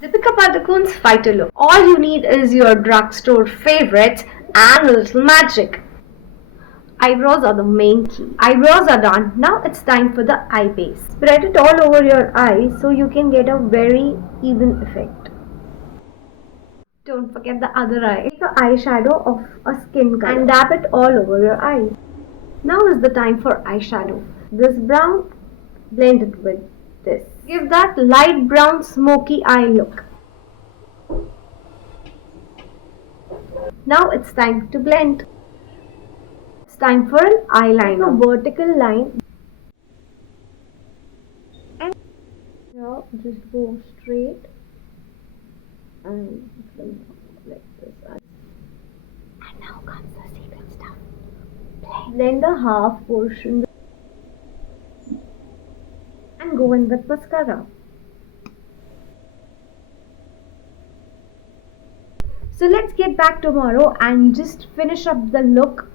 Deepika Padukone's fighter look. All you need is your drugstore favorites and a little magic. Eyebrows are the main key. Eyebrows are done. Now it's time for the eye base. Spread it all over your eyes so you can get a very even effect. Don't forget the other eye. Take an eyeshadow of a skin color and dab it all over your eyes. Now is the time for eyeshadow. This brown, blend it with this. Give that light brown smoky eye look. Now it's time to blend. It's time for an eyeliner. A vertical line and now just go straight and like this. And now comes the secret stuff. Blend the half portion and go in with mascara. So let's get back tomorrow and just finish up the look